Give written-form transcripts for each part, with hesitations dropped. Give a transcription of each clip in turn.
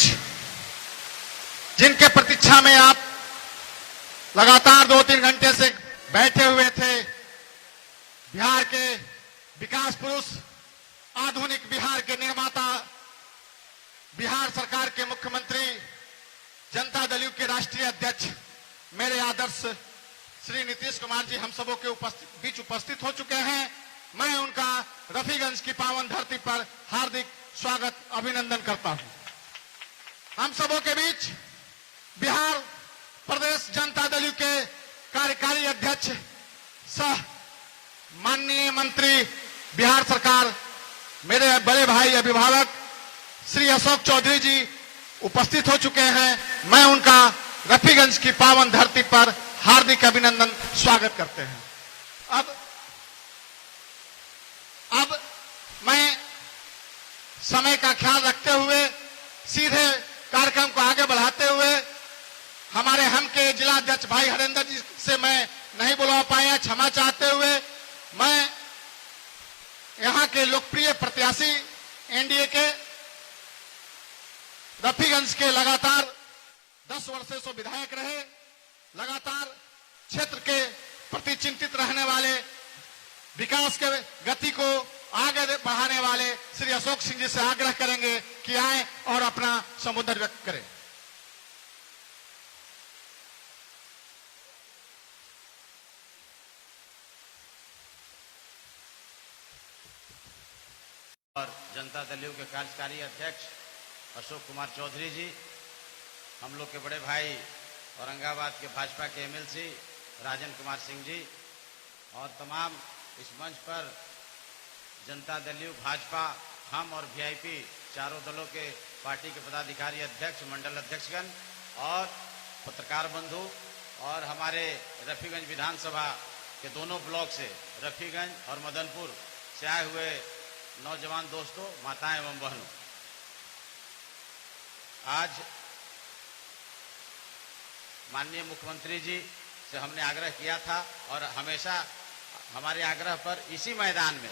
बीच जिनके प्रतीक्षा में आप लगातार 2-3 घंटे से बैठे हुए थे, बिहार के विकास पुरुष, आधुनिक बिहार के निर्माता, बिहार सरकार के मुख्यमंत्री, जनता दल यू के राष्ट्रीय अध्यक्ष, मेरे आदर्श श्री नीतीश कुमार जी हम सबों के बीच उपस्थित हो चुके हैं। मैं उनका रफीगंज की पावन धरती पर हार्दिक स्वागत अभिनंदन करता हूं। हम सबों के बीच बिहार प्रदेश जनता दल यू के कार्यकारी अध्यक्ष सह माननीय मंत्री बिहार सरकार, मेरे बड़े भाई अभिभावक श्री अशोक चौधरी जी उपस्थित हो चुके हैं। मैं उनका रफीगंज की पावन धरती पर हार्दिक अभिनंदन स्वागत करते हैं। अब मैं समय का ख्याल रखते हुए सीधे कार्यक्रम को आगे बढ़ाते हुए हमारे हम के जिला अध्यक्ष भाई हरेंद्र जी से मैं नहीं बुला पाया, क्षमा चाहते हुए मैं यहां के लोकप्रिय प्रत्याशी एनडीए के रफीगंज के लगातार 10 वर्षों से विधायक रहे, लगातार क्षेत्र के प्रति चिंतित रहने वाले, विकास के गति को आगे बढ़ाने वाले श्री अशोक सिंह जी से आग्रह करेंगे कि आए और अपना संबोधन व्यक्त करें। और जनता दल यू के कार्यकारी अध्यक्ष अशोक कुमार चौधरी जी, हम लोग के बड़े भाई औरंगाबाद के भाजपा के एमएलसी राजन कुमार सिंह जी और तमाम इस मंच पर जनता दल यू, भाजपा, हम और वीआईपी चारों दलों के पार्टी के पदाधिकारी, अध्यक्ष, मंडल अध्यक्षगण और पत्रकार बंधु और हमारे रफीगंज विधानसभा के दोनों ब्लॉक से, रफीगंज और मदनपुर से आए हुए नौजवान दोस्तों, माताएं एवं बहनों, आज माननीय मुख्यमंत्री जी से हमने आग्रह किया था और हमेशा हमारे आग्रह पर इसी मैदान में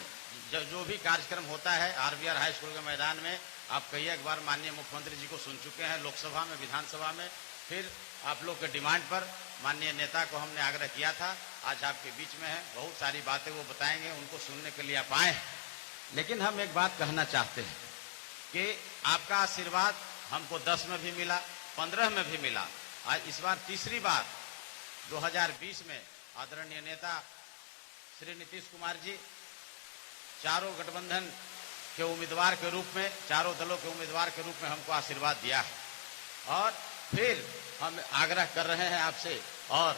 जो भी कार्यक्रम होता है आरबीआर हाई स्कूल के मैदान में, आप कई एक बार माननीय मुख्यमंत्री जी को सुन चुके हैं, लोकसभा में, विधानसभा में, फिर आप लोग के डिमांड पर माननीय नेता को हमने आग्रह किया था। आज आपके बीच में है, बहुत सारी बातें वो बताएंगे, उनको सुनने के लिए आप आए हैं। लेकिन हम एक बात कहना चाहते हैं कि आपका आशीर्वाद हमको 10 में भी मिला, 15 में भी मिला, आज इस बार तीसरी बार 2020 में आदरणीय नेता श्री नीतीश कुमार जी चारों गठबंधन के उम्मीदवार के रूप में, चारों दलों के उम्मीदवार के रूप में हमको आशीर्वाद दिया है। और फिर हम आग्रह कर रहे हैं आपसे, और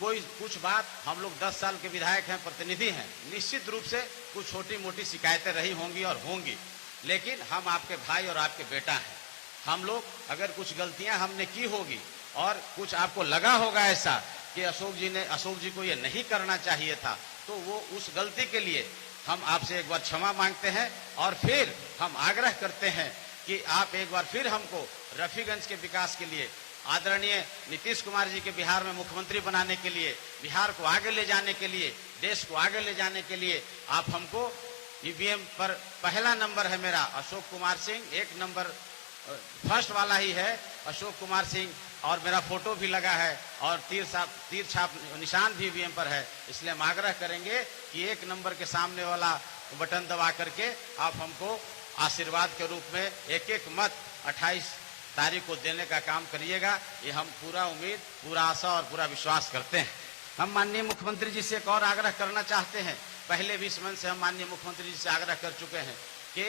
कुछ बात, हम लोग 10 साल के विधायक हैं, प्रतिनिधि हैं, निश्चित रूप से कुछ छोटी मोटी शिकायतें रही होंगी और होंगी, लेकिन हम आपके भाई और आपके बेटा हैं। हम लोग अगर कुछ गलतियां हमने की होगी और कुछ आपको लगा होगा ऐसा कि अशोक जी को ये नहीं करना चाहिए था, तो वो उस गलती के लिए हम आपसे एक बार क्षमा मांगते हैं और फिर हम आग्रह करते हैं कि आप एक बार फिर हमको रफीगंज के विकास के लिए, आदरणीय नीतीश कुमार जी के बिहार में मुख्यमंत्री बनाने के लिए, बिहार को आगे ले जाने के लिए, देश को आगे ले जाने के लिए आप हमको ईवीएम पर पहला नंबर है मेरा अशोक कुमार सिंह, 1 नंबर फर्स्ट वाला ही है अशोक कुमार सिंह, और मेरा फोटो भी लगा है और तीर छाप निशान भी ईवीएम पर है। इसलिए हम आग्रह करेंगे कि 1 नंबर के सामने वाला बटन दबा करके आप हमको आशीर्वाद के रूप में एक मत 28 तारीख को देने का काम करिएगा। ये हम पूरा उम्मीद, पूरा आशा और पूरा विश्वास करते हैं। हम माननीय मुख्यमंत्री जी से एक और आग्रह करना चाहते हैं। पहले भी इस मंच से हम माननीय मुख्यमंत्री जी से आग्रह कर चुके हैं कि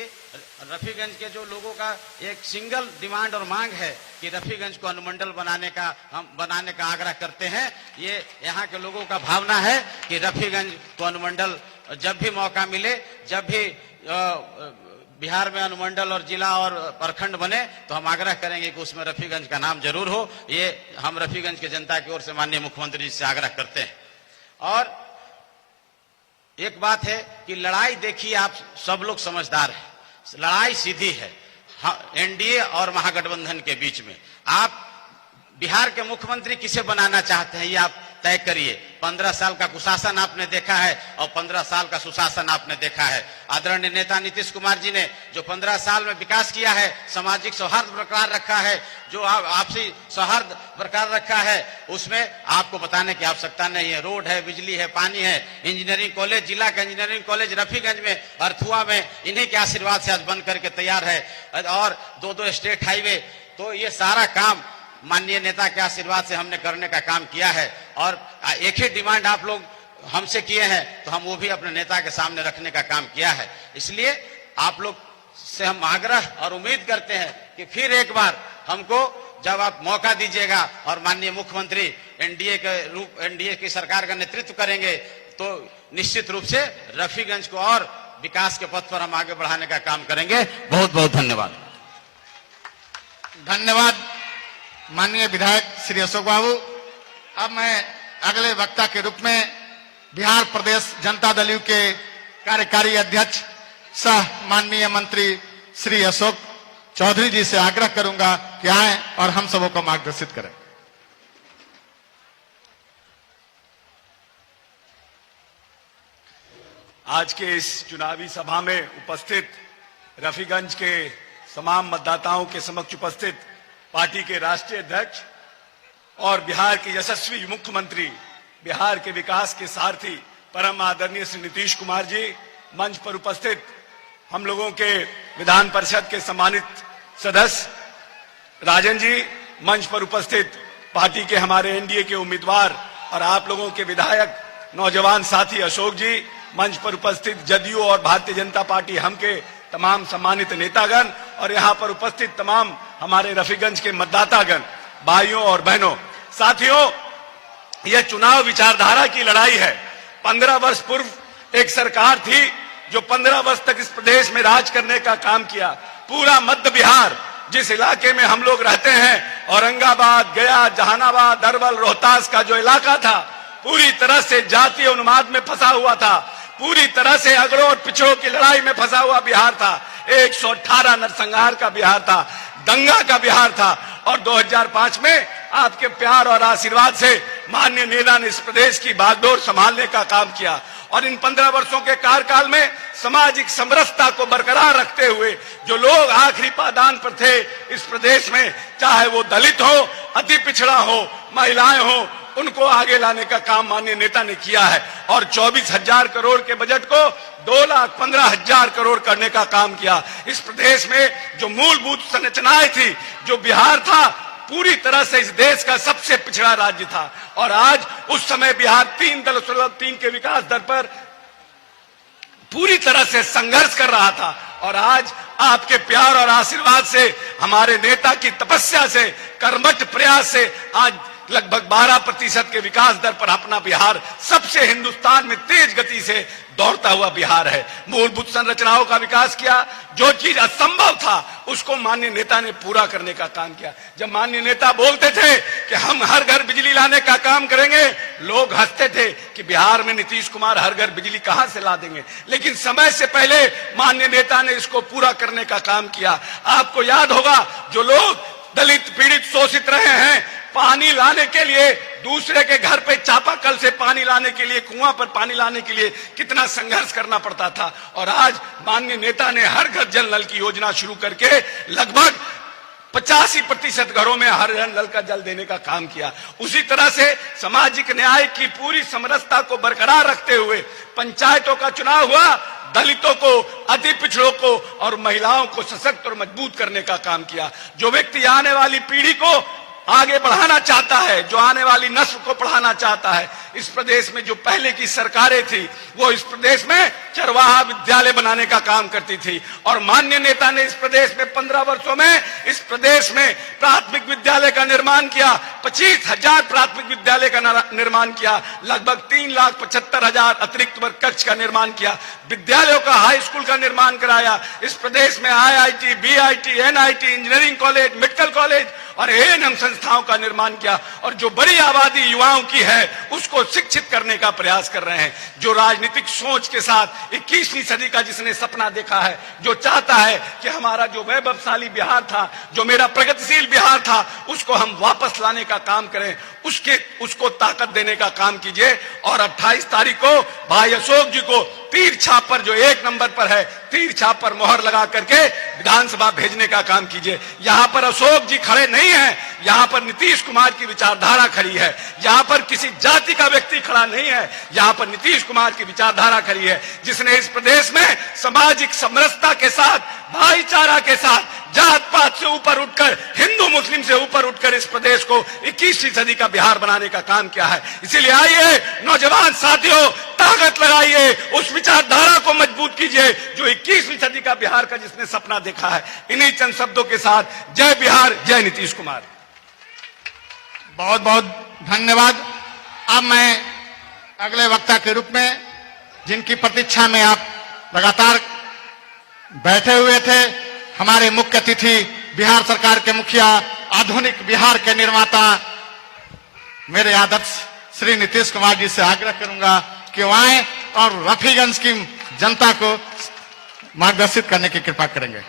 रफीगंज के जो लोगों का एक सिंगल डिमांड और मांग है कि रफीगंज को अनुमंडल बनाने का आग्रह करते हैं। ये यहाँ के लोगों का भावना है कि रफीगंज को अनुमंडल जब भी मौका मिले, जब भी बिहार में अनुमंडल और जिला और प्रखंड बने, तो हम आग्रह करेंगे कि उसमें रफीगंज का नाम जरूर हो। ये हम रफीगंज के जनता की ओर से माननीय मुख्यमंत्री जी से आग्रह करते हैं। और एक बात है कि लड़ाई, देखिए आप सब लोग समझदार हैं, लड़ाई सीधी है एनडीए और महागठबंधन के बीच में। आप बिहार के मुख्यमंत्री किसे बनाना चाहते हैं, ये आप तय करिए। 15 साल का कुशासन आपने देखा है और 15 साल का सुशासन आपने देखा है। आदरणीय नेता नीतीश कुमार जी ने जो 15 साल में विकास किया है, सामाजिक सौहार्द बरकरार रखा है, जो आपसी सौहार्द बरकरार रखा है, उसमें आपको बताने की आवश्यकता नहीं है। रोड है, बिजली है, पानी है, इंजीनियरिंग कॉलेज, जिला का इंजीनियरिंग कॉलेज रफीगंज में, अर्थुआ में, इन्हीं के आशीर्वाद से आज बन करके तैयार है। और 2 स्टेट हाईवे, तो ये सारा काम माननीय नेता के आशीर्वाद से हमने करने का काम किया है। और एक ही डिमांड आप लोग हमसे किए हैं, तो हम वो भी अपने नेता के सामने रखने का काम किया है। इसलिए आप लोग से हम आग्रह और उम्मीद करते हैं कि फिर एक बार हमको जब आप मौका दीजिएगा और माननीय मुख्यमंत्री एनडीए की सरकार का नेतृत्व करेंगे, तो निश्चित रूप से रफीगंज को और विकास के पथ पर हम आगे बढ़ाने का काम करेंगे। बहुत बहुत धन्यवाद। धन्यवाद माननीय विधायक श्री अशोक बाबू। अब मैं अगले वक्ता के रूप में बिहार प्रदेश जनता दल यू के कार्यकारी अध्यक्ष सह माननीय मंत्री श्री अशोक चौधरी जी से आग्रह करूंगा कि आए और हम सबों को मार्गदर्शित करें। आज के इस चुनावी सभा में उपस्थित रफीगंज के तमाम मतदाताओं के समक्ष उपस्थित पार्टी के राष्ट्रीय अध्यक्ष और बिहार के यशस्वी मुख्यमंत्री, बिहार के विकास के सारथी परम आदरणीय श्री नीतीश कुमार जी, मंच पर उपस्थित हम लोगों के विधान परिषद के सम्मानित सदस्य राजन जी, मंच पर उपस्थित पार्टी के हमारे एनडीए के उम्मीदवार और आप लोगों के विधायक नौजवान साथी अशोक जी, मंच पर उपस्थित जदयू और भारतीय जनता पार्टी हम के तमाम सम्मानित नेतागण और यहाँ पर उपस्थित तमाम हमारे रफीगंज के मतदातागण, भाइयों और बहनों, साथियों, यह चुनाव विचारधारा की लड़ाई है। 15 वर्ष पूर्व एक सरकार थी जो 15 वर्ष तक इस प्रदेश में राज करने का काम किया। पूरा मध्य बिहार, जिस इलाके में हम लोग रहते हैं, औरंगाबाद, गया, जहानाबाद, अरवल, रोहतास का जो इलाका था, पूरी तरह से जातीय उन्माद में फंसा हुआ था, पूरी तरह से अगड़ों और पिछड़ों की लड़ाई में फंसा हुआ बिहार था। 118 नरसंहार का बिहार था, दंगा का बिहार था। और 2005 में आपके प्यार और आशीर्वाद से माननीय नेता ने इस प्रदेश की बागडोर संभालने का काम किया। और इन 15 वर्षों के कार्यकाल में सामाजिक समरसता को बरकरार रखते हुए जो लोग आखिरी पायदान पर थे इस प्रदेश में, चाहे वो दलित हो, अति पिछड़ा हो, महिलाएं हो, उनको आगे लाने का काम माननीय नेता ने किया है। और 24,000 करोड़ के बजट को 2,15,000 करोड़ करने का काम किया। इस प्रदेश में जो मूलभूत संरचनाएं थी, जो बिहार था पूरी तरह से इस देश का सबसे पिछड़ा राज्य था। और आज उस समय बिहार 3.3 के विकास दर पर पूरी तरह से संघर्ष कर रहा था। और आज आपके प्यार और आशीर्वाद से, हमारे नेता की तपस्या से, कर्मठ प्रयास से आज लगभग 12% के विकास दर पर अपना बिहार सबसे हिंदुस्तान में तेज गति से दौड़ता हुआ बिहार है। मूलभूत संरचनाओं का विकास किया, जो चीज असंभव था उसको माननीय नेता ने पूरा करने का काम किया। जब माननीय नेता बोलते थे कि हम हर घर बिजली लाने का काम करेंगे, लोग हंसते थे कि बिहार में नीतीश कुमार हर घर बिजली कहां से ला देंगे। लेकिन समय से पहले माननीय नेता ने इसको पूरा करने का काम किया। आपको याद होगा, जो लोग दलित पीड़ित शोषित रहे हैं, पानी लाने के लिए दूसरे के घर पे चापाकल से पानी लाने के लिए, कुआं पर पानी लाने के लिए कितना संघर्ष करना पड़ता था। और आज माननीय नेता ने हर घर जल नल की योजना शुरू करके लगभग 85% घरों में हर घर नल का जल देने का काम किया। उसी तरह से सामाजिक न्याय की पूरी समरसता को बरकरार रखते हुए पंचायतों का चुनाव हुआ, दलितों को, अति पिछड़ों को और महिलाओं को सशक्त और मजबूत करने का काम किया। जो व्यक्ति आने वाली पीढ़ी को आगे बढ़ाना चाहता है, जो आने वाली नस्ल को पढ़ाना चाहता है, इस प्रदेश में जो पहले की सरकारें थी वो इस प्रदेश में चरवाहा विद्यालय बनाने का काम करती थी। और माननीय नेता ने इस प्रदेश में 15 वर्षों में इस प्रदेश में प्राथमिक विद्यालय का निर्माण किया, 25,000 प्राथमिक विद्यालय का निर्माण किया, लगभग 3,75,000 अतिरिक्त वर्ग कक्ष का निर्माण किया, विद्यालयों का हाई स्कूल का निर्माण कराया। इस प्रदेश में IIT, BIT, NIT, engineering college, medical college और एएनएम संस्थाओं का निर्माण किया और जो बड़ी आबादी युवाओं की है उसको शिक्षित करने का प्रयास कर रहे हैं। जो राजनीतिक सोच के साथ 21वीं सदी का जिसने सपना देखा है, जो चाहता है कि हमारा जो वैभवशाली बिहार था, जो मेरा प्रगतिशील बिहार था, उसको हम वापस लाने का काम करें, उसको ताकत देने का काम कीजिए। और 28 तारीख को भाई अशोक जी को तीर छाप पर, जो 1 नंबर पर है, तीर छाप पर मोहर लगा करके विधानसभा भेजने का काम कीजिए। यहां पर अशोक जी खड़े नहीं हैं, यहां पर नीतीश कुमार की विचारधारा खड़ी है। यहां पर किसी जाति का व्यक्ति खड़ा नहीं है, यहां पर नीतीश कुमार की विचारधारा खड़ी है, जिसने इस प्रदेश में सामाजिक समरसता के साथ, भाईचारा के साथ, जात पात से ऊपर उठकर, हिंदू मुस्लिम से ऊपर उठकर इस प्रदेश को 21वीं सदी का बिहार बनाने का काम किया है। इसीलिए आइए नौजवान साथियों, ताकत लगाइए, उस विचारधारा को मजबूत कीजिए जो 21वीं सदी का बिहार का जिसने सपना देखा है। इन्हीं चंद शब्दों के साथ जय बिहार, जय नीतीश कुमार। बहुत बहुत धन्यवाद। अब मैं अगले वक्ता के रूप में, जिनकी प्रतीक्षा में आप लगातार बैठे हुए थे, हमारे मुख्य अतिथि, बिहार सरकार के मुखिया, आधुनिक बिहार के निर्माता, मेरे आदर्श श्री नीतीश कुमार जी से आग्रह करूंगा कि वो आए और रफीगंज की जनता को मार्गदर्शित करने की कृपा करेंगे।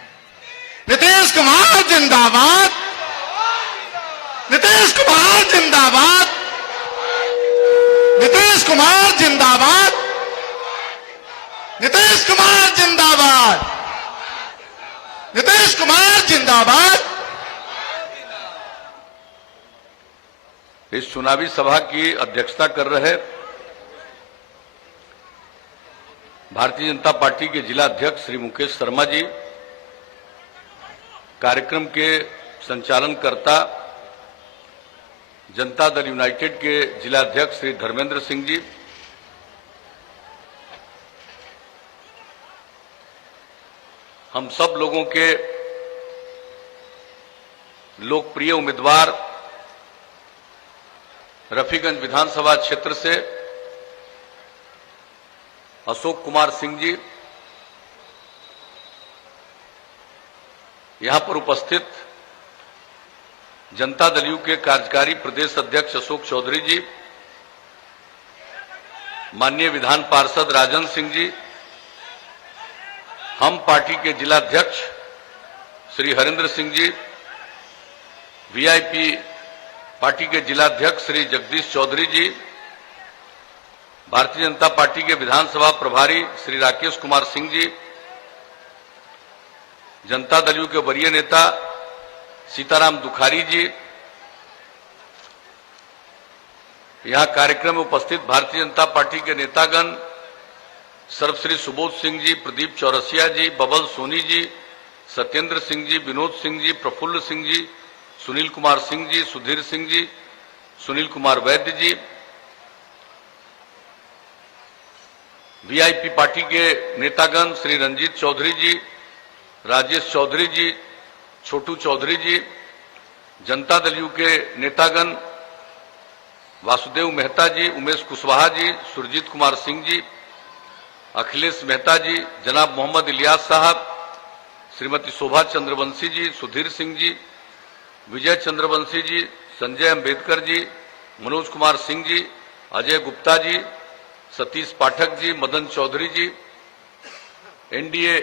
नीतीश कुमार जिंदाबाद, नीतीश कुमार जिंदाबाद, नीतीश कुमार जिंदाबाद, नीतीश कुमार जिंदाबाद, नीतीश कुमार जिंदाबाद। इस चुनावी सभा की अध्यक्षता कर रहे भारतीय जनता पार्टी के जिला अध्यक्ष श्री मुकेश शर्मा जी, कार्यक्रम के संचालनकर्ता जनता दल यूनाइटेड के जिला अध्यक्ष श्री धर्मेंद्र सिंह जी, हम सब लोगों के लोकप्रिय उम्मीदवार रफीगंज विधानसभा क्षेत्र से अशोक कुमार सिंह जी, यहां पर उपस्थित जनता दल यू के कार्यकारी प्रदेश अध्यक्ष अशोक चौधरी जी, माननीय विधान पार्षद राजन सिंह जी, हम पार्टी के जिला अध्यक्ष श्री हरेंद्र सिंह जी, वीआईपी पार्टी के जिला अध्यक्ष श्री जगदीश चौधरी जी, भारतीय जनता पार्टी के विधानसभा प्रभारी श्री राकेश कुमार सिंह जी, जनता दल यू के वरीय नेता सीताराम दुखारी जी, यहां कार्यक्रम में उपस्थित भारतीय जनता पार्टी के नेतागण सर्वश्री सुबोध सिंह जी, प्रदीप चौरसिया जी, बबल सोनी जी, सत्येंद्र सिंह जी, विनोद सिंह जी, प्रफुल्ल सिंह जी, सुनील कुमार सिंह जी, सुधीर सिंह जी, सुनील कुमार वैद्य जी, वीआईपी पार्टी के नेतागण श्री रंजीत चौधरी जी, राजेश चौधरी जी, छोटू चौधरी जी, जनता दल यू के नेतागण वासुदेव मेहता जी, उमेश कुशवाहा जी, सुरजीत कुमार सिंह जी, अखिलेश मेहता जी, जनाब मोहम्मद इलियास साहब, श्रीमती शोभा चंद्रवंशी जी, सुधीर सिंह जी, विजय चंद्रवंशी जी, संजय अंबेडकर जी, मनोज कुमार सिंह जी, अजय गुप्ता जी, सतीश पाठक जी, मदन चौधरी जी, एनडीए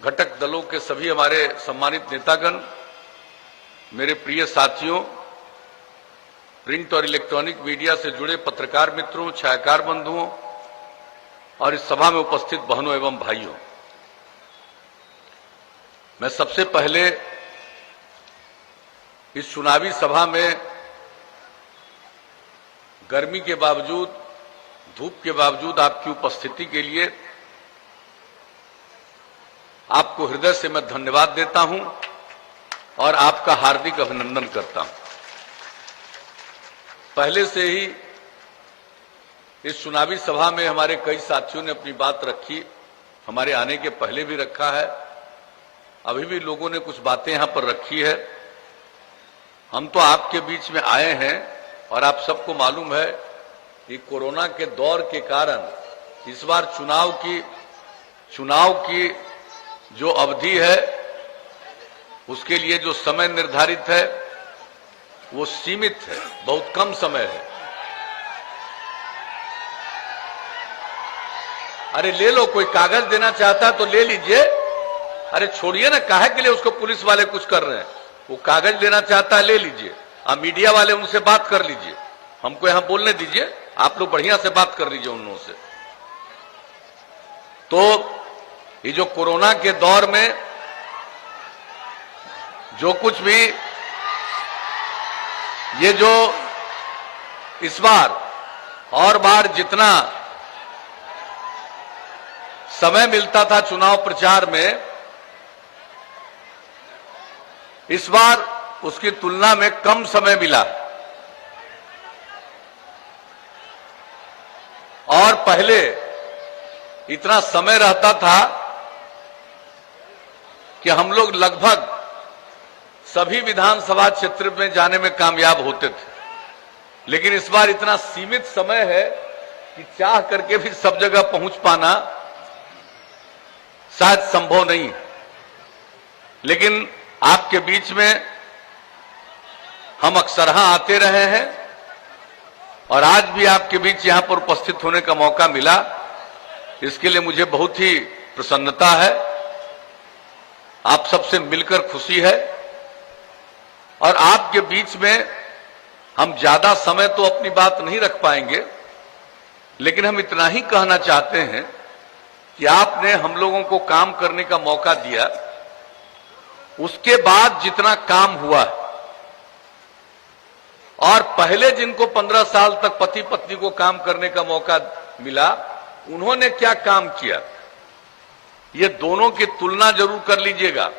घटक दलों के सभी हमारे सम्मानित नेतागण, मेरे प्रिय साथियों, प्रिंट और इलेक्ट्रॉनिक मीडिया से जुड़े पत्रकार मित्रों, छायाकार बंधुओं और इस सभा में उपस्थित बहनों एवं भाइयों, मैं सबसे पहले इस चुनावी सभा में गर्मी के बावजूद, धूप के बावजूद आपकी उपस्थिति के लिए आपको हृदय से मैं धन्यवाद देता हूं और आपका हार्दिक अभिनंदन करता हूं। पहले से ही इस चुनावी सभा में हमारे कई साथियों ने अपनी बात रखी, हमारे आने के पहले भी रखा है, अभी भी लोगों ने कुछ बातें यहां पर रखी है। हम तो आपके बीच में आए हैं और आप सबको मालूम है कि कोरोना के दौर के कारण इस बार चुनाव की जो अवधि है, उसके लिए जो समय निर्धारित है वो सीमित है, बहुत कम समय है। अरे ले लो, कोई कागज देना चाहता है तो ले लीजिए। अरे छोड़िए ना, काहे के लिए उसको पुलिस वाले कुछ कर रहे हैं? वो कागज लेना चाहता है, ले लीजिए। आप मीडिया वाले उनसे बात कर लीजिए, हमको यहां बोलने दीजिए। आप लोग बढ़िया से बात कर लीजिए उन लोगों से। तो ये जो कोरोना के दौर में जो कुछ भी ये जो इस बार और बार जितना समय मिलता था चुनाव प्रचार में, इस बार उसकी तुलना में कम समय मिला। और पहले इतना समय रहता था कि हम लोग लगभग सभी विधानसभा क्षेत्र में जाने में कामयाब होते थे, लेकिन इस बार इतना सीमित समय है कि चाह करके भी सब जगह पहुंच पाना शायद संभव नहीं है। लेकिन आपके बीच में हम अक्सरहा आते रहे हैं और आज भी आपके बीच यहां पर उपस्थित होने का मौका मिला, इसके लिए मुझे बहुत ही प्रसन्नता है। आप सबसे मिलकर खुशी है। और आपके बीच में हम ज्यादा समय तो अपनी बात नहीं रख पाएंगे, लेकिन हम इतना ही कहना चाहते हैं कि आपने हम लोगों को काम करने का मौका दिया। उसके बाद जितना काम हुआ और पहले जिनको 15 साल तक पति पत्नी को काम करने का मौका मिला, उन्होंने क्या काम किया, ये दोनों की तुलना जरूर कर लीजिएगा।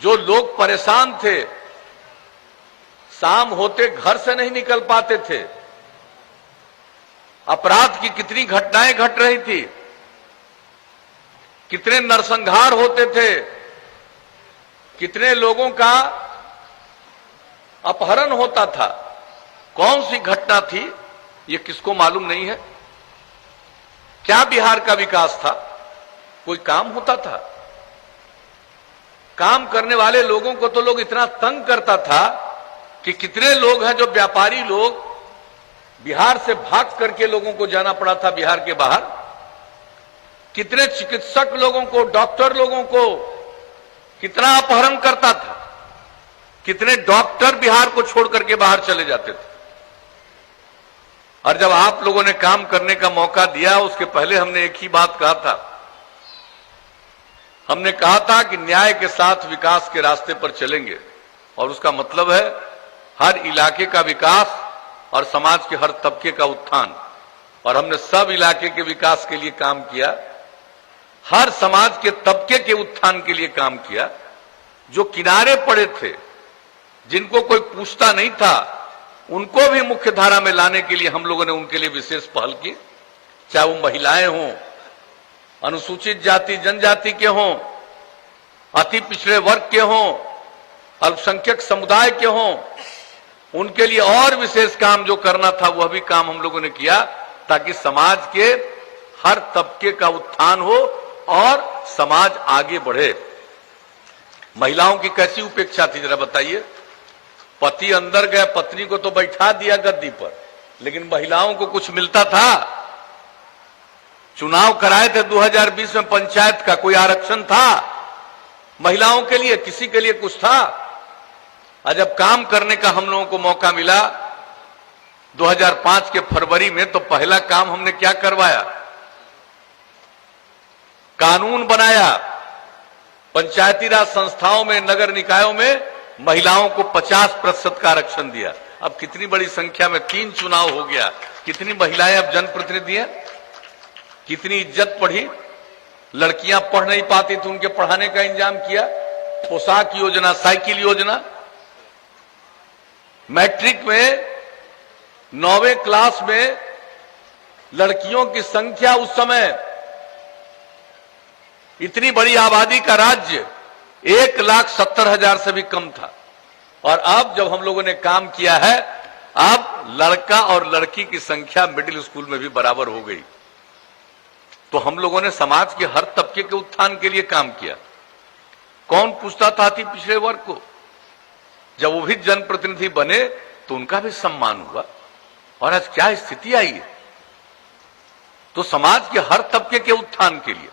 जो लोग परेशान थे, शाम होते घर से नहीं निकल पाते थे, अपराध की कितनी घटनाएं घट रही थी, कितने नरसंहार होते थे, कितने लोगों का अपहरण होता था, कौन सी घटना थी ये किसको मालूम नहीं है। क्या बिहार का विकास था? कोई काम होता था? काम करने वाले लोगों को तो लोग इतना तंग करता था कि कितने लोग हैं जो व्यापारी लोग बिहार से भाग करके लोगों को जाना पड़ा था बिहार के बाहर। कितने चिकित्सक लोगों को, डॉक्टर लोगों को कितना अपहरण करता था, कितने डॉक्टर बिहार को छोड़ करके बाहर चले जाते थे। और जब आप लोगों ने काम करने का मौका दिया, उसके पहले हमने एक ही बात कहा था। हमने कहा था कि न्याय के साथ विकास के रास्ते पर चलेंगे, और उसका मतलब है हर इलाके का विकास और समाज के हर तबके का उत्थान। और हमने सब इलाके के विकास के लिए काम किया, हर समाज के तबके के उत्थान के लिए काम किया। जो किनारे पड़े थे, जिनको कोई पूछता नहीं था, उनको भी मुख्य धारा में लाने के लिए हम लोगों ने उनके लिए विशेष पहल की। चाहे वो महिलाएं हों, अनुसूचित जाति जनजाति के हों, अति पिछड़े वर्ग के हों, अल्पसंख्यक समुदाय के हों, उनके लिए और विशेष काम जो करना था वह भी काम हम लोगों ने किया, ताकि समाज के हर तबके का उत्थान हो और समाज आगे बढ़े। महिलाओं की कैसी उपेक्षा थी जरा बताइए। पति अंदर गए, पत्नी को तो बैठा दिया गद्दी पर, लेकिन महिलाओं को कुछ मिलता था? चुनाव कराए थे 2020 में पंचायत का, कोई आरक्षण था महिलाओं के लिए? किसी के लिए कुछ था? और जब काम करने का हम लोगों को मौका मिला 2005 के फरवरी में, तो पहला काम हमने क्या करवाया? कानून बनाया। पंचायती राज संस्थाओं में, नगर निकायों में महिलाओं को 50% का आरक्षण दिया। अब कितनी बड़ी संख्या में 3 चुनाव हो गया, कितनी महिलाएं अब जनप्रतिनिधि हैं, कितनी इज्जत बढ़ी। लड़कियां पढ़ नहीं पाती थी, उनके पढ़ाने का इंतजाम किया। पोशाक योजना, साइकिल योजना। मैट्रिक में 9वें क्लास में लड़कियों की संख्या उस समय, इतनी बड़ी आबादी का राज्य, 1,70,000 से भी कम था। और अब जब हम लोगों ने काम किया है, अब लड़का और लड़की की संख्या मिडिल स्कूल में भी बराबर हो गई। तो हम लोगों ने समाज के हर तबके के उत्थान के लिए काम किया। कौन पूछता था अति पिछड़े वर्ग को? जब वो भी जनप्रतिनिधि बने तो उनका भी सम्मान हुआ। और आज क्या स्थिति आई है, तो समाज के हर तबके के उत्थान के लिए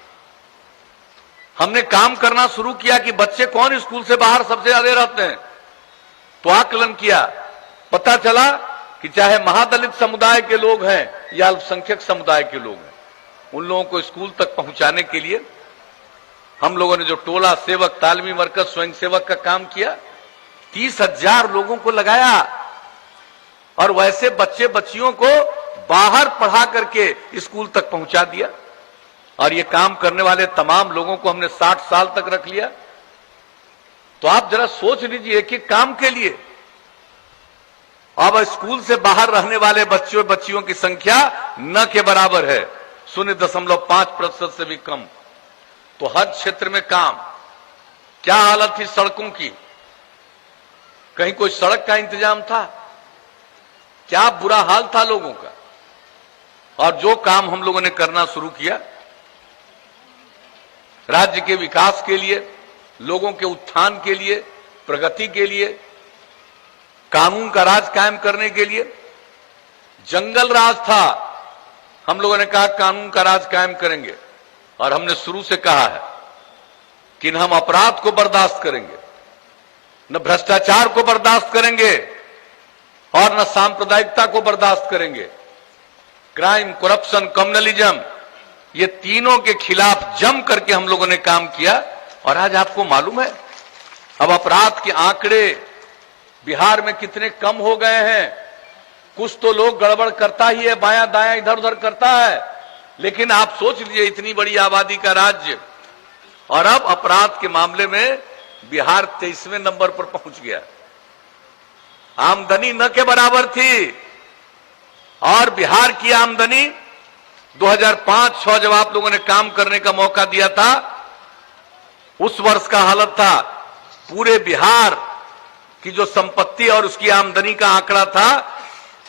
हमने काम करना शुरू किया कि बच्चे कौन स्कूल से बाहर सबसे ज्यादा रहते हैं। तो आकलन किया, पता चला कि चाहे महादलित समुदाय के लोग हैं या अल्पसंख्यक समुदाय के लोग हैं, उन लोगों को स्कूल तक पहुंचाने के लिए हम लोगों ने जो टोला सेवक, तालीमी मरकज, स्वयं सेवक का काम किया, 30,000 लोगों को लगाया और वैसे बच्चे बच्चियों को बाहर पढ़ा करके स्कूल तक पहुंचा दिया। और ये काम करने वाले तमाम लोगों को हमने 60 साल तक रख लिया। तो आप जरा सोच लीजिए कि काम के लिए अब स्कूल से बाहर रहने वाले बच्चों बच्चियों की संख्या न के बराबर है, 0.5% से भी कम। तो हर क्षेत्र में काम, क्या हालत थी सड़कों की, कहीं कोई सड़क का इंतजाम था, क्या बुरा हाल था लोगों का। और जो काम हम लोगों ने करना शुरू किया राज्य के विकास के लिए, लोगों के उत्थान के लिए, प्रगति के लिए, कानून का राज कायम करने के लिए। जंगल राज था, हम लोगों ने कहा कानून का राज कायम करेंगे। और हमने शुरू से कहा है कि न हम अपराध को बर्दाश्त करेंगे, न भ्रष्टाचार को बर्दाश्त करेंगे और न सांप्रदायिकता को बर्दाश्त करेंगे। क्राइम, करप्शन, कम्युनलिज्म, ये तीनों के खिलाफ जम करके हम लोगों ने काम किया। और आज आपको मालूम है अब अपराध के आंकड़े बिहार में कितने कम हो गए हैं। कुछ तो लोग गड़बड़ करता ही है, बायां दायां इधर उधर करता है, लेकिन आप सोच लीजिए इतनी बड़ी आबादी का राज्य और अब अपराध के मामले में बिहार 23वें नंबर पर पहुंच गया। आमदनी न के बराबर थी और बिहार की आमदनी 2005-06 जब आप लोगों ने काम करने का मौका दिया था, उस वर्ष का हालत था पूरे बिहार की जो संपत्ति और उसकी आमदनी का आंकड़ा था,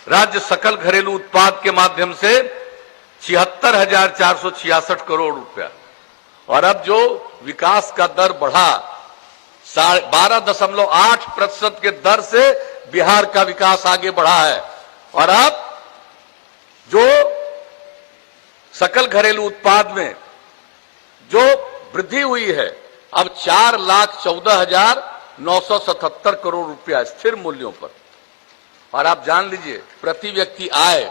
राज्य सकल घरेलू उत्पाद के माध्यम से 76,466 करोड़ रुपया। और अब जो विकास का दर बढ़ा 12.8% के दर से बिहार का विकास आगे बढ़ा है। और अब जो सकल घरेलू उत्पाद में जो वृद्धि हुई है, अब 4,14,977 करोड़ रुपया स्थिर मूल्यों पर। और आप जान लीजिए प्रति व्यक्ति आय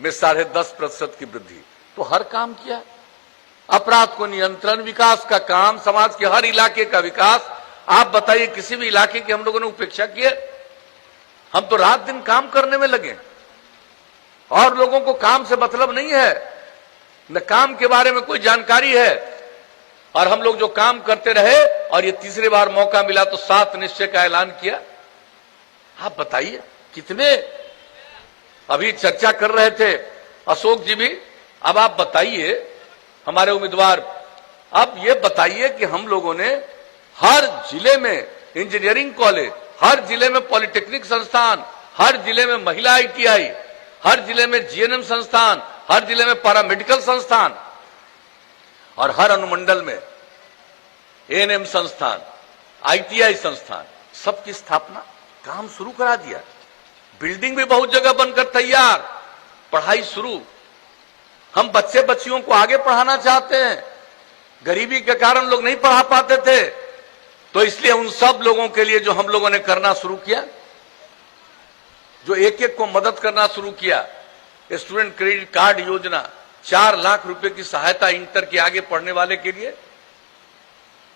में 10.5% की वृद्धि। तो हर काम किया, अपराध को नियंत्रण, विकास का काम, समाज के हर इलाके का विकास। आप बताइए किसी भी इलाके की हम लोगों ने उपेक्षा की है? हम तो रात दिन काम करने में लगे और लोगों को काम से मतलब नहीं है, न काम के बारे में कोई जानकारी है। और हम लोग जो काम करते रहे और ये तीसरी बार मौका मिला तो 7 निश्चय का ऐलान किया। आप बताइए कितने, अभी चर्चा कर रहे थे अशोक जी भी, अब आप बताइए हमारे उम्मीदवार, अब ये बताइए कि हम लोगों ने हर जिले में इंजीनियरिंग कॉलेज, हर जिले में पॉलिटेक्निक संस्थान, हर जिले में महिला ITI, हर जिले में GNM संस्थान, हर जिले में पैरामेडिकल संस्थान और हर अनुमंडल में ANM संस्थान, ITI संस्थान, सबकी स्थापना, काम शुरू करा दिया। बिल्डिंग भी बहुत जगह बनकर तैयार, पढ़ाई शुरू। हम बच्चे बच्चियों को आगे पढ़ाना चाहते हैं, गरीबी के कारण लोग नहीं पढ़ा पाते थे, तो इसलिए उन सब लोगों के लिए जो हम लोगों ने करना शुरू किया, जो एक एक को मदद करना शुरू किया, स्टूडेंट क्रेडिट कार्ड योजना, 4 लाख रुपए की सहायता इंटर के आगे पढ़ने वाले के लिए।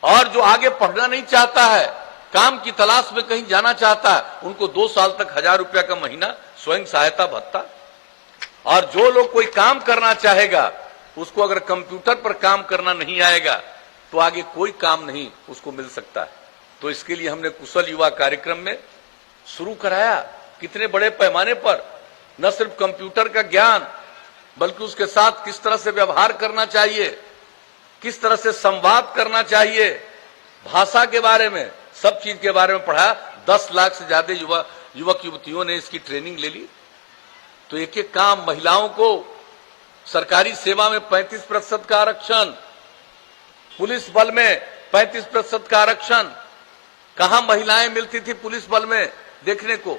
और जो आगे पढ़ना नहीं चाहता है, काम की तलाश में कहीं जाना चाहता है, उनको 2 साल तक 1,000 रुपया का महीना स्वयं सहायता भत्ता। और जो लोग कोई काम करना चाहेगा, उसको अगर कंप्यूटर पर काम करना नहीं आएगा तो आगे कोई काम नहीं उसको मिल सकता है। तो इसके लिए हमने कुशल युवा कार्यक्रम में शुरू कराया, कितने बड़े पैमाने पर, न सिर्फ कंप्यूटर का ज्ञान बल्कि उसके साथ किस तरह से व्यवहार करना चाहिए, किस तरह से संवाद करना चाहिए, भाषा के बारे में, सब चीज के बारे में पढ़ाया। 10 लाख से ज्यादा युवक युवतियों ने इसकी ट्रेनिंग ले ली। तो एक एक काम, महिलाओं को सरकारी सेवा में 35% का आरक्षण, पुलिस बल में 35% का आरक्षण, कहां महिलाएं मिलती थी पुलिस बल में देखने को,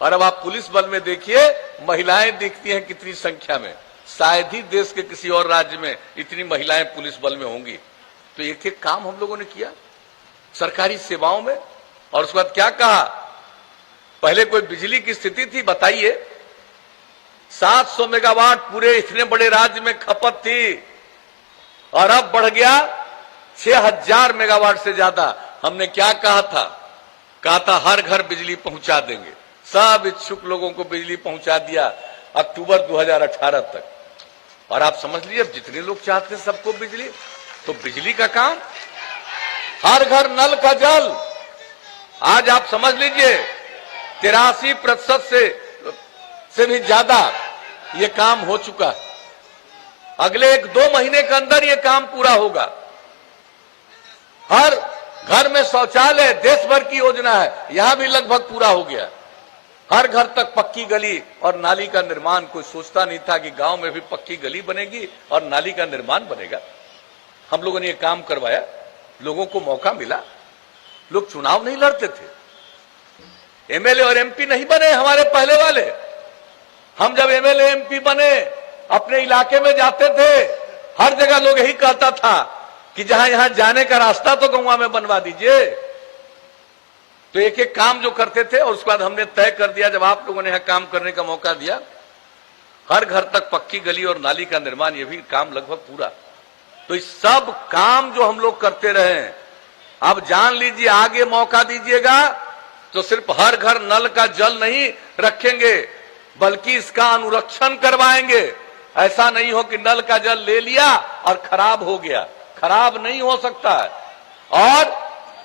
और अब आप पुलिस बल में देखिए महिलाएं दिखती हैं कितनी संख्या में। शायद ही देश के किसी और राज्य में इतनी महिलाएं पुलिस बल में होंगी। तो एक एक काम हम लोगों ने किया सरकारी सेवाओं में। और उसके बाद क्या कहा, पहले कोई बिजली की स्थिति थी बताइए, 700 मेगावाट पूरे इतने बड़े राज्य में खपत थी, और अब बढ़ गया 6000 मेगावाट से ज्यादा। हमने क्या कहा था हर घर बिजली पहुंचा देंगे। सब इच्छुक लोगों को बिजली पहुंचा दिया अक्टूबर 2018 तक। और आप समझ लीजिए जितने लोग चाहते हैं सबको बिजली, तो बिजली का काम, हर घर नल का जल, आज आप समझ लीजिए 83% से भी ज्यादा ये काम हो चुका है। अगले 1-2 महीने के अंदर ये काम पूरा होगा। हर घर में शौचालय देश भर की योजना है, यहां भी लगभग पूरा हो गया। हर घर तक पक्की गली और नाली का निर्माण। कोई सोचता नहीं था कि गांव में भी पक्की गली बनेगी और नाली का निर्माण बनेगा। हम लोगों ने ये काम करवाया, लोगों को मौका मिला। लोग चुनाव नहीं लड़ते थे, एमएलए और एमपी नहीं बने हमारे पहले वाले। हम जब एमएलए एमपी बने अपने इलाके में जाते थे, हर जगह लोग यही कहता था कि जहां यहां जाने का रास्ता तो गौवा में बनवा दीजिए। तो एक एक काम जो करते थे, और उसके बाद हमने तय कर दिया, जब आप लोगों ने यहां काम करने का मौका दिया, हर घर तक पक्की गली और नाली का निर्माण, ये भी काम लगभग पूरा। तो इस सब काम जो हम लोग करते रहे हैं, अब जान लीजिए आगे मौका दीजिएगा तो सिर्फ हर घर नल का जल नहीं रखेंगे, बल्कि इसका अनुरक्षण करवाएंगे। ऐसा नहीं हो कि नल का जल ले लिया और खराब हो गया, खराब नहीं हो सकता है। और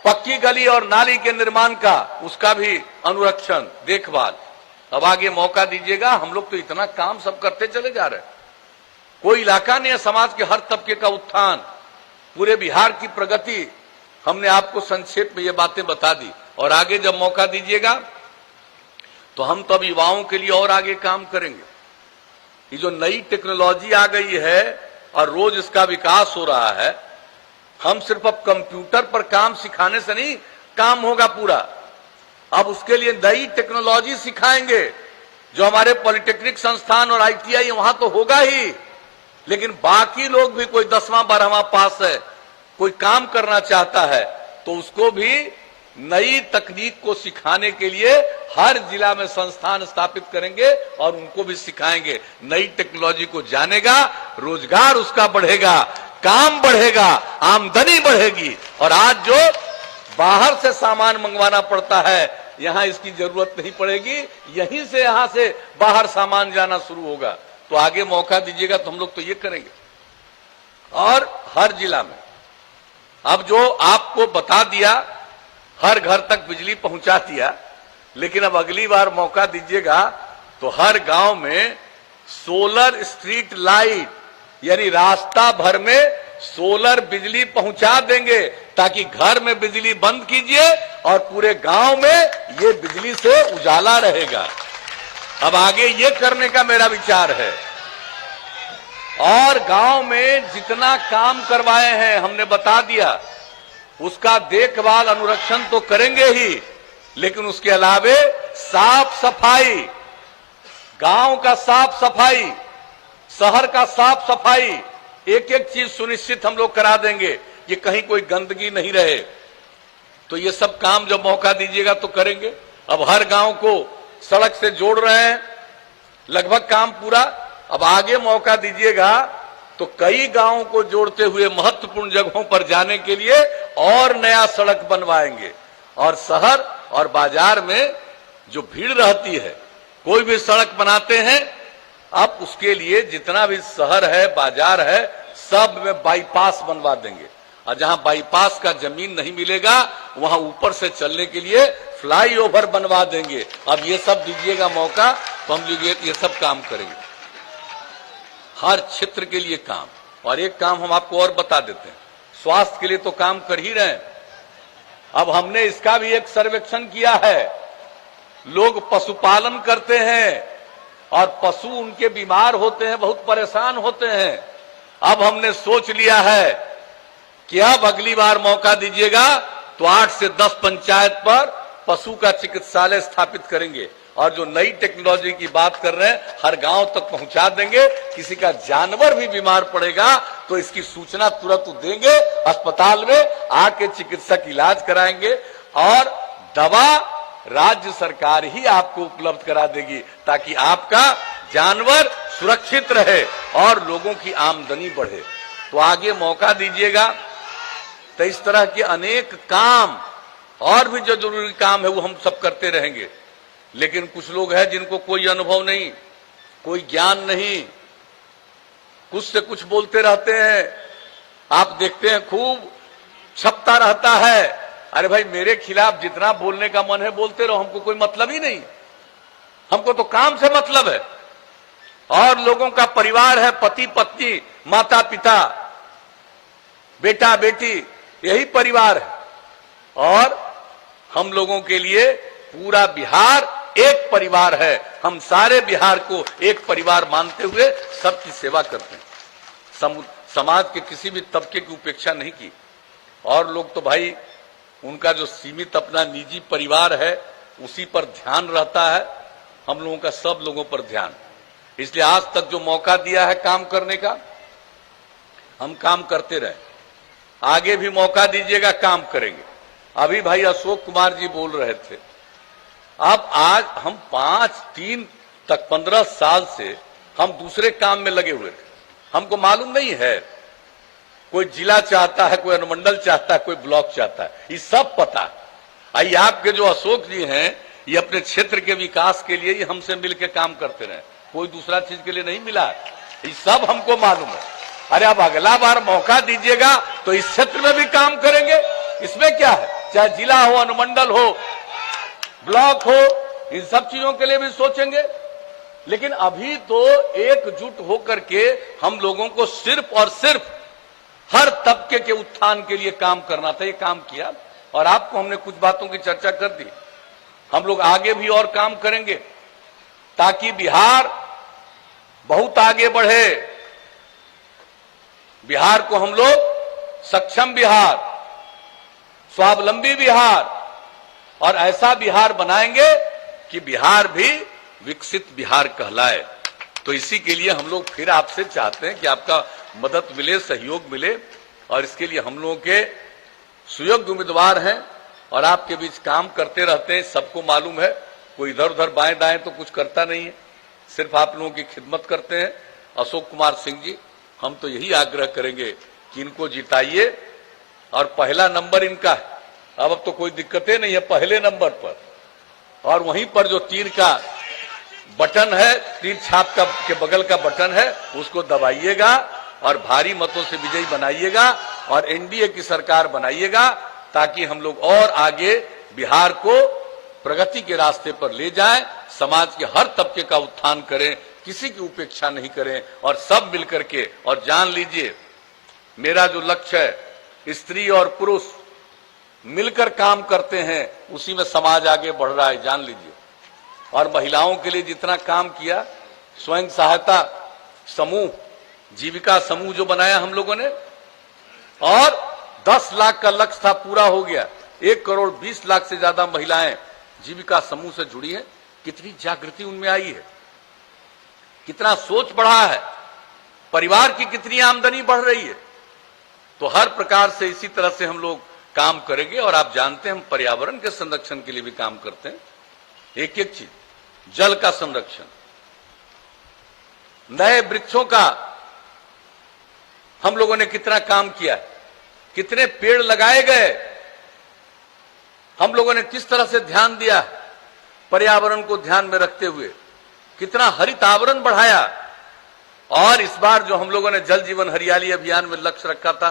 पक्की गली और नाली के निर्माण का, उसका भी अनुरक्षण, देखभाल। अब आगे मौका दीजिएगा। हम लोग तो इतना काम सब करते चले जा रहे हैं, कोई इलाका नहीं है, समाज के हर तबके का उत्थान, पूरे बिहार की प्रगति। हमने आपको संक्षेप में ये बातें बता दी। और आगे जब मौका दीजिएगा तो हम तब युवाओं के लिए और आगे काम करेंगे। ये जो नई टेक्नोलॉजी आ गई है और रोज इसका विकास हो रहा है, हम सिर्फ अब कंप्यूटर पर काम सिखाने से नहीं काम होगा पूरा। अब उसके लिए नई टेक्नोलॉजी सिखाएंगे। जो हमारे पॉलिटेक्निक संस्थान और आईटीआई वहां तो होगा ही, लेकिन बाकी लोग भी, कोई 10वां 12वां पास है, कोई काम करना चाहता है, तो उसको भी नई तकनीक को सिखाने के लिए हर जिला में संस्थान स्थापित करेंगे और उनको भी सिखाएंगे। नई टेक्नोलॉजी को जानेगा, रोजगार उसका बढ़ेगा, काम बढ़ेगा, आमदनी बढ़ेगी। और आज जो बाहर से सामान मंगवाना पड़ता है, यहां इसकी जरूरत नहीं पड़ेगी, यहीं से यहां से बाहर सामान जाना शुरू होगा। तो आगे मौका दीजिएगा तो हम लोग तो ये करेंगे। और हर जिला में अब जो आपको बता दिया, हर घर तक बिजली पहुंचा दिया, लेकिन अब अगली बार मौका दीजिएगा तो हर गांव में सोलर स्ट्रीट लाइट, यानी रास्ता भर में सोलर बिजली पहुंचा देंगे, ताकि घर में बिजली बंद कीजिए और पूरे गांव में ये बिजली से उजाला रहेगा। अब आगे ये करने का मेरा विचार है। और गांव में जितना काम करवाए हैं हमने बता दिया, उसका देखभाल अनुरक्षण तो करेंगे ही, लेकिन उसके अलावे साफ सफाई, गांव का साफ सफाई, शहर का साफ सफाई, एक एक चीज सुनिश्चित हम लोग करा देंगे कि कहीं कोई गंदगी नहीं रहे। तो ये सब काम जब मौका दीजिएगा तो करेंगे। अब हर गांव को सड़क से जोड़ रहे हैं, लगभग काम पूरा। अब आगे मौका दीजिएगा तो कई गांवों को जोड़ते हुए महत्वपूर्ण जगहों पर जाने के लिए और नया सड़क बनवाएंगे। और शहर और बाजार में जो भीड़ रहती है, कोई भी सड़क बनाते हैं, अब उसके लिए जितना भी शहर है, बाजार है, सब में बाईपास बनवा देंगे। और जहां बाईपास का जमीन नहीं मिलेगा, वहां ऊपर से चलने के लिए फ्लाईओवर बनवा देंगे। अब ये सब दीजिएगा मौका तो हम ये सब काम करेंगे, हर क्षेत्र के लिए काम। और एक काम हम आपको और बता देते हैं, स्वास्थ्य के लिए तो काम कर ही रहे हैं। अब हमने इसका भी एक सर्वेक्षण किया है। लोग पशुपालन करते हैं और पशु उनके बीमार होते हैं, बहुत परेशान होते हैं। अब हमने सोच लिया है कि अब अगली बार मौका दीजिएगा तो तो 8 से 10 पंचायत पर पशु का चिकित्सालय स्थापित करेंगे और जो नई टेक्नोलॉजी की बात कर रहे हैं हर गांव तक पहुंचा देंगे। किसी का जानवर भी बीमार पड़ेगा तो इसकी सूचना तुरंत देंगे, अस्पताल में आके चिकित्सक इलाज कराएंगे और दवा राज्य सरकार ही आपको उपलब्ध करा देगी ताकि आपका जानवर सुरक्षित रहे और लोगों की आमदनी बढ़े। तो आगे मौका दीजिएगा। तो इस तरह के अनेक काम और भी जो जरूरी काम है वो हम सब करते रहेंगे। लेकिन कुछ लोग हैं जिनको कोई अनुभव नहीं, कोई ज्ञान नहीं, कुछ से कुछ बोलते रहते हैं। आप देखते हैं खूब छपता रहता है। अरे भाई मेरे खिलाफ जितना बोलने का मन है बोलते रहो, हमको कोई मतलब ही नहीं, हमको तो काम से मतलब है। और लोगों का परिवार है, पति पत्नी, माता पिता, बेटा बेटी, यही परिवार है। और हम लोगों के लिए पूरा बिहार एक परिवार है। हम सारे बिहार को एक परिवार मानते हुए सबकी सेवा करते हैं। समाज के किसी भी तबके की उपेक्षा नहीं की। और लोग तो भाई उनका जो सीमित अपना निजी परिवार है उसी पर ध्यान रहता है। हम लोगों का सब लोगों पर ध्यान, इसलिए आज तक जो मौका दिया है काम करने का, हम काम करते रहे। आगे भी मौका दीजिएगा, काम करेंगे। अभी भाई अशोक कुमार जी बोल रहे थे, अब आज हम 5-3 तक 15 साल से हम दूसरे काम में लगे हुए थे। हमको मालूम नहीं है, कोई जिला चाहता है, कोई अनुमंडल चाहता है, कोई ब्लॉक चाहता है, ये सब पता है। आइए आपके जो अशोक जी हैं ये अपने क्षेत्र के विकास के लिए ही हमसे मिलकर काम करते रहे, कोई दूसरा चीज के लिए नहीं मिला। ये सब हमको मालूम है। अरे अब अगला बार मौका दीजिएगा तो इस क्षेत्र में भी काम करेंगे, इसमें क्या है, चाहे जिला हो, अनुमंडल हो, ब्लॉक हो, इन सब चीजों के लिए भी सोचेंगे। लेकिन अभी तो एकजुट होकर के हम लोगों को सिर्फ और सिर्फ हर तबके के उत्थान के लिए काम करना था। ये काम किया और आपको हमने कुछ बातों की चर्चा कर दी। हम लोग आगे भी और काम करेंगे ताकि बिहार बहुत आगे बढ़े। बिहार को हम लोग सक्षम बिहार, स्वावलंबी बिहार और ऐसा बिहार बनाएंगे कि बिहार भी विकसित बिहार कहलाए। तो इसी के लिए हम लोग फिर आपसे चाहते हैं कि आपका मदद मिले, सहयोग मिले। और इसके लिए हम लोगों के सुयोग्य उम्मीदवार हैं और आपके बीच काम करते रहते हैं। सबको मालूम है, कोई इधर उधर बाएं दाएं तो कुछ करता नहीं है, सिर्फ आप लोगों की खिदमत करते हैं। अशोक कुमार सिंह जी, हम तो यही आग्रह करेंगे कि इनको जिताइए और पहला नंबर इनका है। अब तो कोई दिक्कतें नहीं है, पहले नंबर पर। और वहीं पर जो तीर का बटन है, तीर छाप का के बगल का बटन है, उसको दबाइएगा और भारी मतों से विजयी बनाइएगा और एनडीए की सरकार बनाइएगा ताकि हम लोग और आगे बिहार को प्रगति के रास्ते पर ले जाएं, समाज के हर तबके का उत्थान करें, किसी की उपेक्षा नहीं करें और सब मिलकर के। और जान लीजिए, मेरा जो लक्ष्य है, स्त्री और पुरुष मिलकर काम करते हैं, उसी में समाज आगे बढ़ रहा है, जान लीजिए। और महिलाओं के लिए जितना काम किया, स्वयं सहायता समूह, जीविका समूह जो बनाया हम लोगों ने, और 10 लाख का लक्ष्य था, पूरा हो गया। 1 करोड़ 20 लाख से ज्यादा महिलाएं जीविका समूह से जुड़ी हैं। कितनी जागृति उनमें आई है, कितना सोच बढ़ा है, परिवार की कितनी आमदनी बढ़ रही है। तो हर प्रकार से इसी तरह से हम लोग काम करेंगे। और आप जानते हैं हम पर्यावरण के संरक्षण के लिए भी काम करते हैं। एक एक चीज, जल का संरक्षण, नए वृक्षों का हम लोगों ने कितना काम किया, कितने पेड़ लगाए गए, हम लोगों ने किस तरह से ध्यान दिया पर्यावरण को ध्यान में रखते हुए, कितना हरित आवरण बढ़ाया। और इस बार जो हम लोगों ने जल जीवन हरियाली अभियान में लक्ष्य रखा था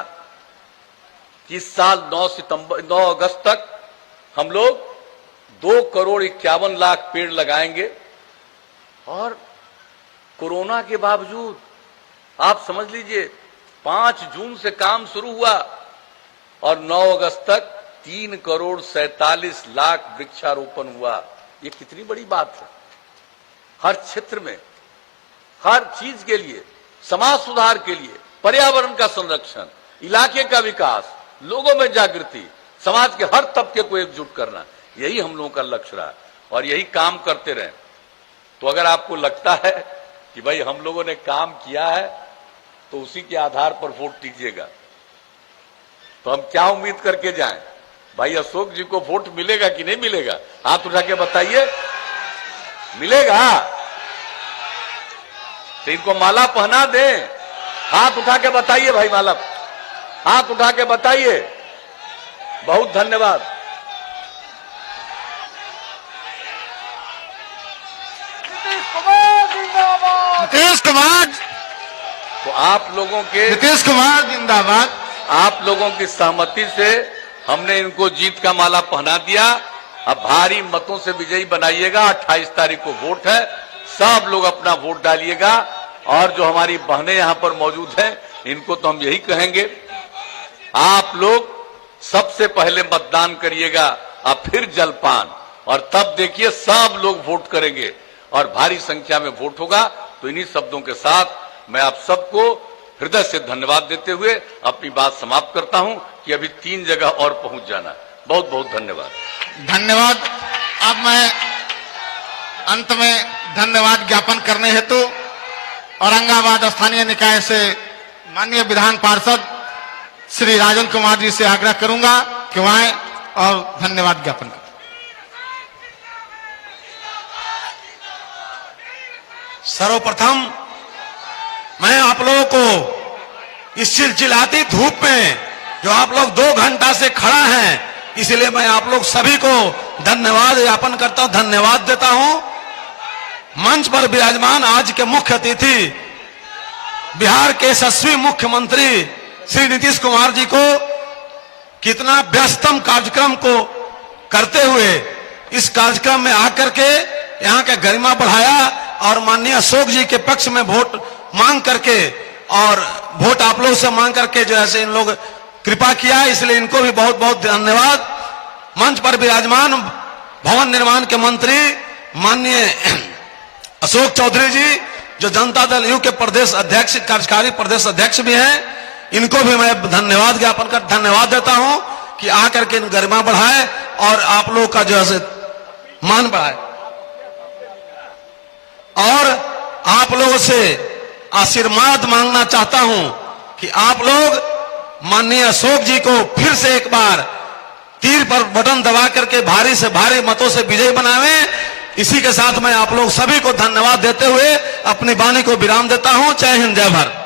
कि इस साल 9 अगस्त तक हम लोग 2 करोड़ 51 लाख पेड़ लगाएंगे। और कोरोना के बावजूद आप समझ लीजिए 5 जून से काम शुरू हुआ और 9 अगस्त तक 3 करोड़ 47 लाख वृक्षारोपण हुआ। ये कितनी बड़ी बात है। हर क्षेत्र में, हर चीज के लिए, समाज सुधार के लिए, पर्यावरण का संरक्षण, इलाके का विकास, लोगों में जागृति, समाज के हर तबके को एकजुट करना, यही हम लोगों का लक्ष्य रहा और यही काम करते रहे। तो अगर आपको लगता है कि भाई हम लोगों ने काम किया है तो उसी के आधार पर वोट दीजिएगा, तो हम क्या उम्मीद करके जाएं? भाई अशोक जी को वोट मिलेगा कि नहीं मिलेगा? हाथ उठा के बताइए। मिलेगा तो इनको माला पहना दें। हाथ उठा के बताइए भाई, माला हाथ उठा के बताइए। बहुत धन्यवाद। नीतीश कुमार, तो आप लोगों के नीतीश कुमार जिंदाबाद। आप लोगों की सहमति से हमने इनको जीत का माला पहना दिया। अब भारी मतों से विजयी बनाइएगा। 28 तारीख को वोट है, सब लोग अपना वोट डालिएगा। और जो हमारी बहनें यहां पर मौजूद हैं, इनको तो हम यही कहेंगे, आप लोग सबसे पहले मतदान करिएगा और फिर जलपान, और तब देखिए सब लोग वोट करेंगे और भारी संख्या में वोट होगा। तो इन्हीं शब्दों के साथ मैं आप सबको हृदय से धन्यवाद देते हुए अपनी बात समाप्त करता हूं कि अभी 3 जगह और पहुंच जाना है। बहुत बहुत धन्यवाद। धन्यवाद। अब मैं अंत में धन्यवाद ज्ञापन करने हेतु औरंगाबाद स्थानीय निकाय से माननीय विधान पार्षद श्री राजन कुमार जी से आग्रह करूंगा कि वह आएं और धन्यवाद ज्ञापन करें। सर्वप्रथम मैं आप लोगों को इस चिलचिलाती धूप में जो आप लोग 2 घंटा से खड़ा हैं, इसलिए मैं आप लोग सभी को धन्यवाद ज्ञापन करता हूं, धन्यवाद देता हूं। मंच पर विराजमान आज के मुख्य अतिथि बिहार के यशस्वी मुख्यमंत्री श्री नीतीश कुमार जी को कितना व्यस्तम कार्यक्रम को करते हुए इस कार्यक्रम में आकर के यहाँ का गरिमा बढ़ाया और माननीय अशोक जी के पक्ष में वोट मांग करके और वोट आप लोग से मांग करके जो है इन लोग कृपा किया, इसलिए इनको भी बहुत बहुत धन्यवाद। मंच पर विराजमान भवन निर्माण के मंत्री माननीय अशोक चौधरी जी, जो जनता दल यू के प्रदेश अध्यक्ष, कार्यकारी प्रदेश अध्यक्ष भी हैं, इनको भी मैं धन्यवाद ज्ञापन कर धन्यवाद देता हूं कि आकर के इन गरिमा बढ़ाए और आप लोग का जो है मान बढ़ाए। और आप लोगों से आशीर्वाद मांगना चाहता हूं कि आप लोग माननीय अशोक जी को फिर से एक बार तीर पर बटन दबा करके भारी से भारी मतों से विजयी बनावें। इसी के साथ मैं आप लोग सभी को धन्यवाद देते हुए अपनी वाणी को विराम देता हूं। जय हिंद, जय भारत।